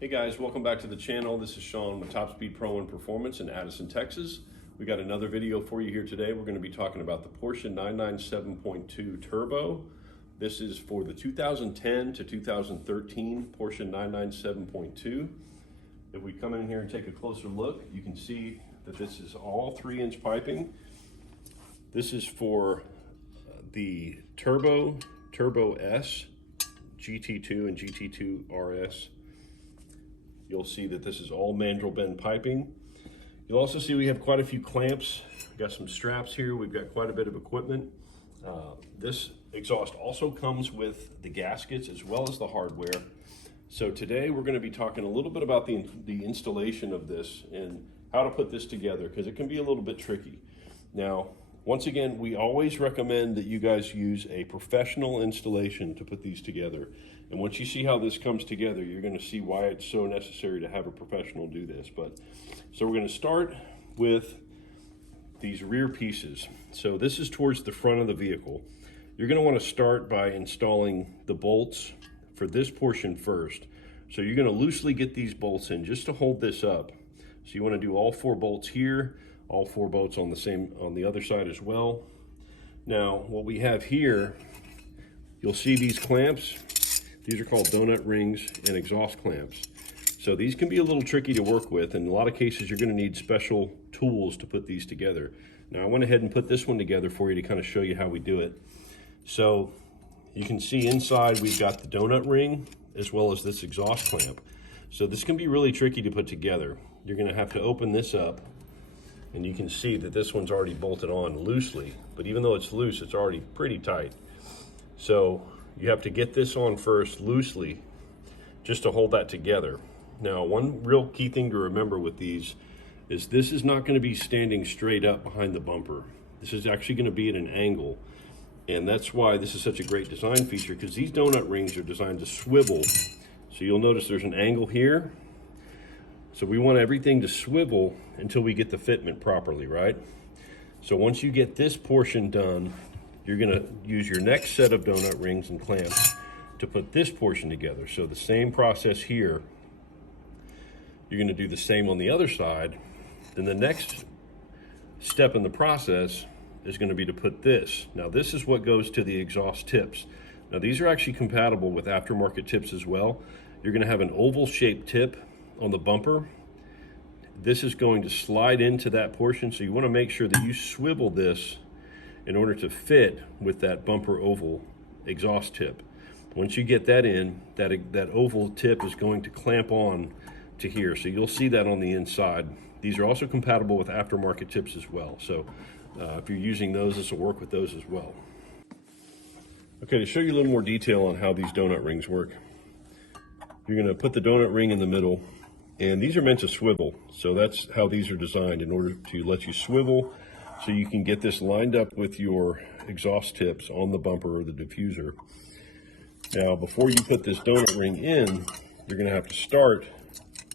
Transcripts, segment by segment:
Hey guys, welcome back to the channel. This is Sean with Top Speed Pro and Performance in Addison, Texas. We got another video for you here today. We're going to be talking about the Porsche 997.2 Turbo. This is for the 2010 to 2013 Porsche 997.2. If we come in here and take a closer look, you can see that this is all 3-inch piping. This is for the Turbo S, GT2 and GT2RS. You'll see that this is all mandrel bend piping. You'll also see we have quite a few clamps. We've got some straps here. We've got quite a bit of equipment. This exhaust also comes with the gaskets as well as the hardware. So today we're going to be talking a little bit about the installation of this and how to put this together, because it can be a little bit tricky. Now, once again, we always recommend that you guys use a professional installation to put these together. And once you see how this comes together, you're going to see why it's so necessary to have a professional do this. So we're going to start with these rear pieces. So this is towards the front of the vehicle. You're going to want to start by installing the bolts for this portion first. So you're going to loosely get these bolts in just to hold this up. So you want to do all 4 bolts here, all 4 bolts on the other side as well. Now, what we have here, you'll see these clamps. These are called donut rings and exhaust clamps. So these can be a little tricky to work with. In a lot of cases, you're going to need special tools to put these together. Now, I went ahead and put this one together for you to kind of show you how we do it. So you can see inside we've got the donut ring as well as this exhaust clamp. So this can be really tricky to put together. You're going to have to open this up, and you can see that this one's already bolted on loosely, but even though it's loose, it's already pretty tight. So you have to get this on first loosely just to hold that together. Now, one real key thing to remember with these is this is not going to be standing straight up behind the bumper. This is actually going to be at an angle, and that's why this is such a great design feature, because these donut rings are designed to swivel. So you'll notice there's an angle here. So we want everything to swivel until we get the fitment properly, right? So once you get this portion done, you're going to use your next set of donut rings and clamps to put this portion together. So the same process here. You're going to do the same on the other side. Then the next step in the process is going to be to put this. Now, this is what goes to the exhaust tips. Now, these are actually compatible with aftermarket tips as well. You're going to have an oval shaped tip on the bumper. This is going to slide into that portion, so you want to make sure that you swivel this in order to fit with that bumper oval exhaust tip. Once you get that in, that oval tip is going to clamp on to here, so you'll see that on the inside. These are also compatible with aftermarket tips as well, so if you're using those, this will work with those as well. Okay, to show you a little more detail on how these donut rings work, you're going to put the donut ring in the middle, and these are meant to swivel. So that's how these are designed, in order to let you swivel so you can get this lined up with your exhaust tips on the bumper or the diffuser. Now, before you put this donut ring in, you're going to have to start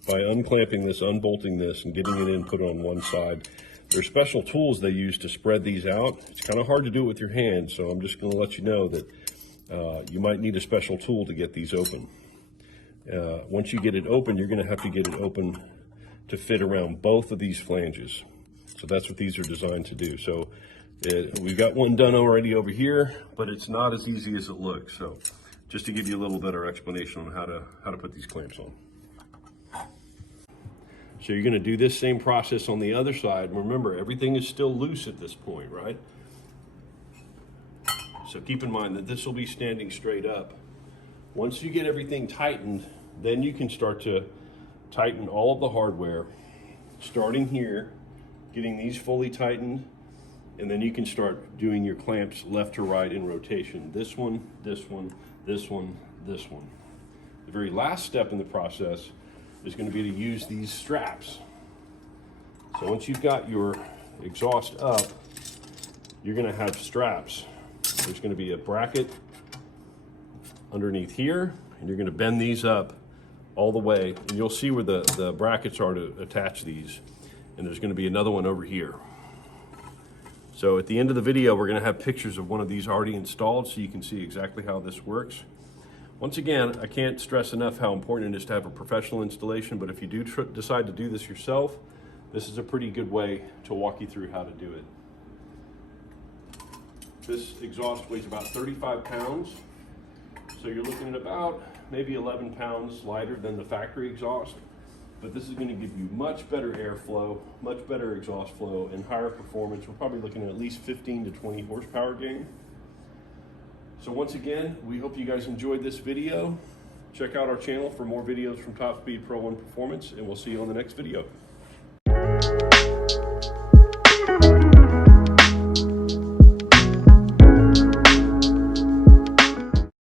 by unclamping this, unbolting this, and getting it in, put it on one side. There are special tools they use to spread these out. It's kind of hard to do it with your hand, so I'm just going to let you know that you might need a special tool to get these open. Once you get it open, you're going to have to get it open to fit around both of these flanges. So that's what these are designed to do. So we've got one done already over here, but it's not as easy as it looks. So just to give you a little better explanation on how to put these clamps on. So you're going to do this same process on the other side. Remember, everything is still loose at this point, right? So keep in mind that this will be standing straight up. Once you get everything tightened, then you can start to tighten all of the hardware, starting here, getting these fully tightened, and then you can start doing your clamps left to right in rotation. This one, this one, this one, this one. The very last step in the process is going to be to use these straps. So once you've got your exhaust up, you're going to have straps. There's going to be a bracket underneath here, and you're going to bend these up all the way, and you'll see where the brackets are to attach these, and there's going to be another one over here. So at the end of the video, we're going to have pictures of one of these already installed so you can see exactly how this works. Once again, I can't stress enough how important it is to have a professional installation, but if you do decide to do this yourself, this is a pretty good way to walk you through how to do it. This exhaust weighs about 35 pounds, so you're looking at about maybe 11 pounds lighter than the factory exhaust, but this is going to give you much better airflow, much better exhaust flow, and higher performance. We're probably looking at least 15 to 20 horsepower gain. So once again, we hope you guys enjoyed this video. Check out our channel for more videos from Top Speed Pro 1 Performance, and we'll see you on the next video.